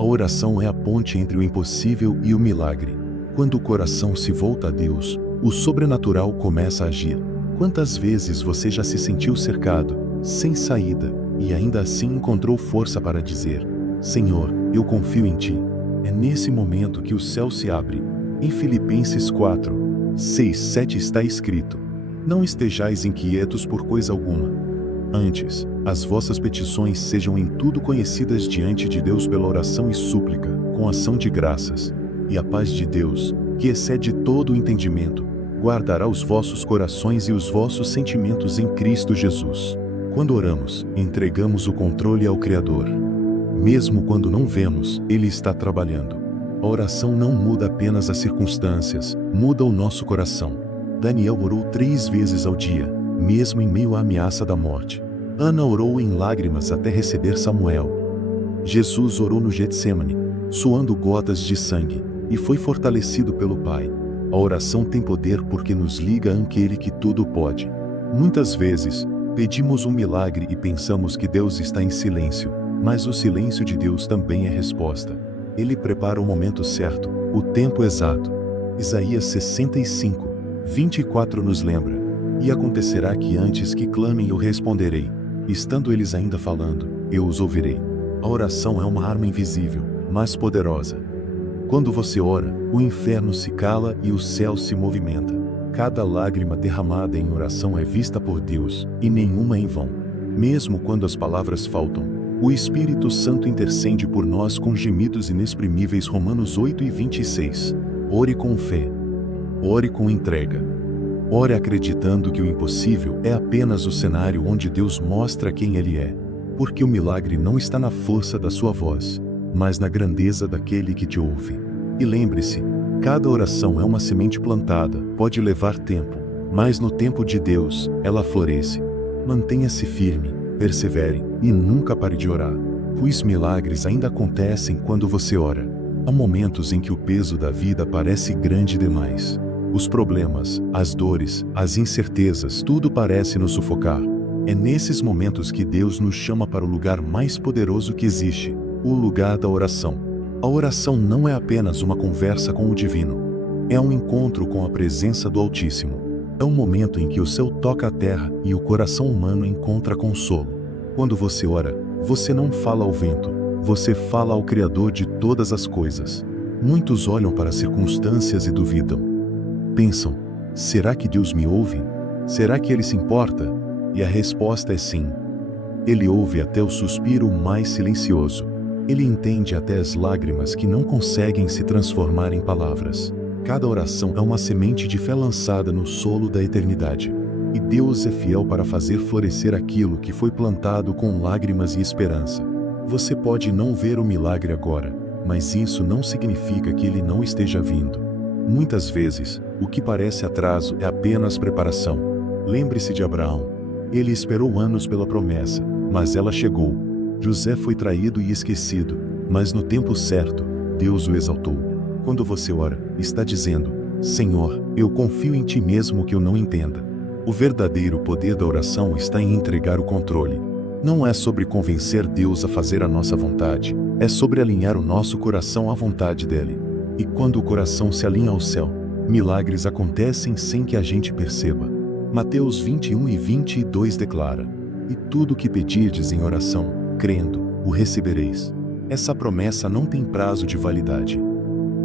A oração é a ponte entre o impossível e o milagre. Quando o coração se volta a Deus, o sobrenatural começa a agir. Quantas vezes você já se sentiu cercado, sem saída, e ainda assim encontrou força para dizer: Senhor, eu confio em Ti. É nesse momento que o céu se abre. Em Filipenses 4, 6, 7 está escrito: Não estejais inquietos por coisa alguma. Antes, as vossas petições sejam em tudo conhecidas diante de Deus pela oração e súplica, com ação de graças. E a paz de Deus, que excede todo o entendimento, guardará os vossos corações e os vossos sentimentos em Cristo Jesus. Quando oramos, entregamos o controle ao Criador. Mesmo quando não vemos, Ele está trabalhando. A oração não muda apenas as circunstâncias, muda o nosso coração. Daniel orou 3 vezes ao dia, mesmo em meio à ameaça da morte. Ana orou em lágrimas até receber Samuel. Jesus orou no Getsêmani, suando gotas de sangue, e foi fortalecido pelo Pai. A oração tem poder porque nos liga àquele que tudo pode. Muitas vezes, pedimos um milagre e pensamos que Deus está em silêncio, mas o silêncio de Deus também é resposta. Ele prepara o momento certo, o tempo exato. Isaías 65, 24 nos lembra: E acontecerá que antes que clamem eu responderei, estando eles ainda falando, eu os ouvirei. A oração é uma arma invisível, mas poderosa. Quando você ora, o inferno se cala e o céu se movimenta. Cada lágrima derramada em oração é vista por Deus, e nenhuma em vão. Mesmo quando as palavras faltam, o Espírito Santo intercede por nós com gemidos inexprimíveis. Romanos 8 e 26. Ore com fé. Ore com entrega. Ore acreditando que o impossível é apenas o cenário onde Deus mostra quem Ele é. Porque o milagre não está na força da sua voz, mas na grandeza daquele que te ouve. E lembre-se, cada oração é uma semente plantada, pode levar tempo, mas no tempo de Deus, ela floresce. Mantenha-se firme, persevere, e nunca pare de orar. Pois milagres ainda acontecem quando você ora. Há momentos em que o peso da vida parece grande demais. Os problemas, as dores, as incertezas, tudo parece nos sufocar. É nesses momentos que Deus nos chama para o lugar mais poderoso que existe, o lugar da oração. A oração não é apenas uma conversa com o divino. É um encontro com a presença do Altíssimo. É um momento em que o céu toca a terra e o coração humano encontra consolo. Quando você ora, você não fala ao vento, você fala ao Criador de todas as coisas. Muitos olham para as circunstâncias e duvidam. Pensam: será que Deus me ouve? Será que Ele se importa? E a resposta é sim. Ele ouve até o suspiro mais silencioso. Ele entende até as lágrimas que não conseguem se transformar em palavras. Cada oração é uma semente de fé lançada no solo da eternidade. E Deus é fiel para fazer florescer aquilo que foi plantado com lágrimas e esperança. Você pode não ver o milagre agora, mas isso não significa que ele não esteja vindo. Muitas vezes, o que parece atraso é apenas preparação. Lembre-se de Abraão. Ele esperou anos pela promessa, mas ela chegou. José foi traído e esquecido, mas no tempo certo, Deus o exaltou. Quando você ora, está dizendo: Senhor, eu confio em Ti mesmo que eu não entenda. O verdadeiro poder da oração está em entregar o controle. Não é sobre convencer Deus a fazer a nossa vontade, é sobre alinhar o nosso coração à vontade dele. E quando o coração se alinha ao céu, milagres acontecem sem que a gente perceba. Mateus 21 e 22 declara: E tudo o que pedirdes em oração, crendo, o recebereis. Essa promessa não tem prazo de validade.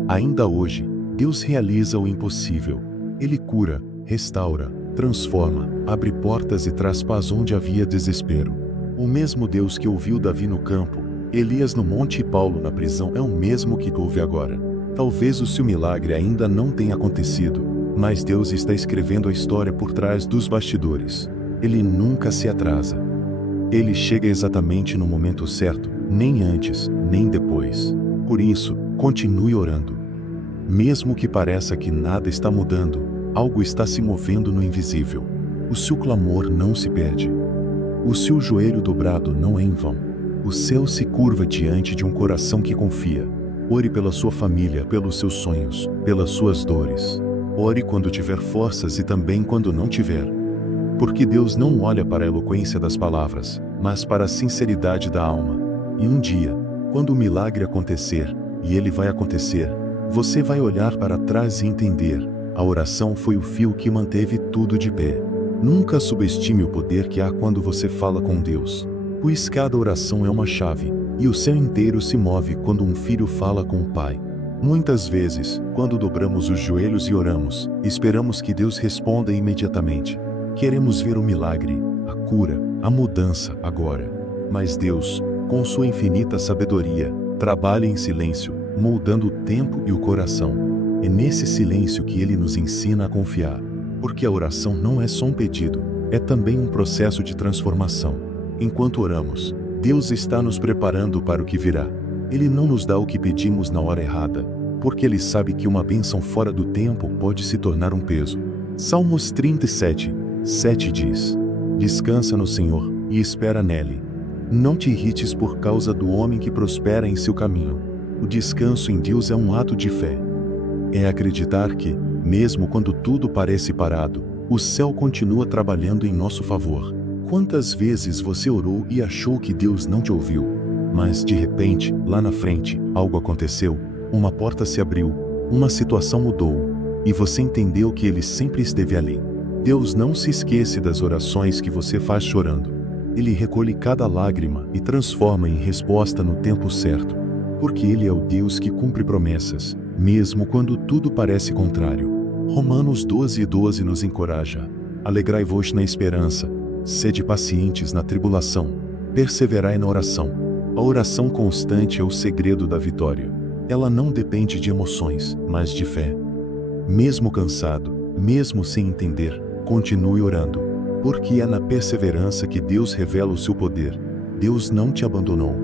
Ainda hoje, Deus realiza o impossível. Ele cura, restaura, transforma, abre portas e traz paz onde havia desespero. O mesmo Deus que ouviu Davi no campo, Elias no monte e Paulo na prisão é o mesmo que ouve agora. Talvez o seu milagre ainda não tenha acontecido, mas Deus está escrevendo a história por trás dos bastidores. Ele nunca se atrasa. Ele chega exatamente no momento certo, nem antes, nem depois. Por isso, continue orando. Mesmo que pareça que nada está mudando, algo está se movendo no invisível. O seu clamor não se perde. O seu joelho dobrado não é em vão. O céu se curva diante de um coração que confia. Ore pela sua família, pelos seus sonhos, pelas suas dores. Ore quando tiver forças e também quando não tiver. Porque Deus não olha para a eloquência das palavras, mas para a sinceridade da alma. E um dia, Quando o milagre acontecer, e ele vai acontecer, você vai olhar para trás e entender: a oração foi o fio que manteve tudo de pé. Nunca subestime o poder que há quando você fala com Deus, pois cada oração é uma chave, e o céu inteiro se move quando um filho fala com o Pai. Muitas vezes, quando dobramos os joelhos e oramos, esperamos que Deus responda imediatamente. Queremos ver o milagre, a cura, a mudança agora. Mas Deus, com sua infinita sabedoria, trabalha em silêncio, moldando o tempo e o coração. É nesse silêncio que Ele nos ensina a confiar, porque a oração não é só um pedido, é também um processo de transformação. Enquanto oramos, Deus está nos preparando para o que virá. Ele não nos dá o que pedimos na hora errada, porque Ele sabe que uma bênção fora do tempo pode se tornar um peso. Salmos 37:7 diz: Descansa no Senhor e espera nele. Não te irrites por causa do homem que prospera em seu caminho. O descanso em Deus é um ato de fé. É acreditar que, mesmo quando tudo parece parado, o céu continua trabalhando em nosso favor. Quantas vezes você orou e achou que Deus não te ouviu? Mas, de repente, lá na frente, algo aconteceu, uma porta se abriu, uma situação mudou, e você entendeu que Ele sempre esteve ali. Deus não se esquece das orações que você faz chorando. Ele recolhe cada lágrima e transforma em resposta no tempo certo, porque Ele é o Deus que cumpre promessas, mesmo quando tudo parece contrário. Romanos 12:12 nos encoraja: alegrai-vos na esperança, sede pacientes na tribulação, perseverai na oração. A oração constante é o segredo da vitória. Ela não depende de emoções, mas de fé. Mesmo cansado, mesmo sem entender, continue orando, porque é na perseverança que Deus revela o seu poder. Deus não te abandonou.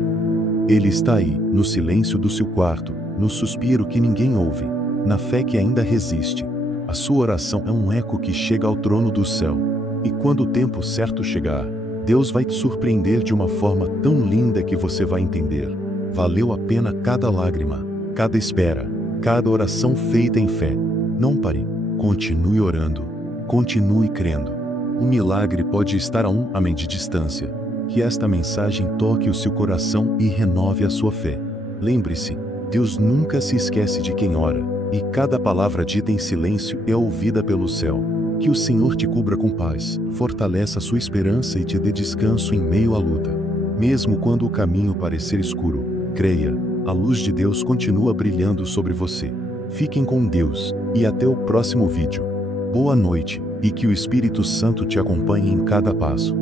Ele está aí, no silêncio do seu quarto, no suspiro que ninguém ouve, na fé que ainda resiste. A sua oração é um eco que chega ao trono do céu. E quando o tempo certo chegar, Deus vai te surpreender de uma forma tão linda que você vai entender: valeu a pena cada lágrima, cada espera, cada oração feita em fé. Não pare, continue orando, continue crendo. O milagre pode estar a um amém de distância. Que esta mensagem toque o seu coração e renove a sua fé. Lembre-se, Deus nunca se esquece de quem ora, e cada palavra dita em silêncio é ouvida pelo céu. Que o Senhor te cubra com paz, fortaleça a sua esperança e te dê descanso em meio à luta. Mesmo quando o caminho parecer escuro, creia, a luz de Deus continua brilhando sobre você. Fiquem com Deus, e até o próximo vídeo. Boa noite, e que o Espírito Santo te acompanhe em cada passo.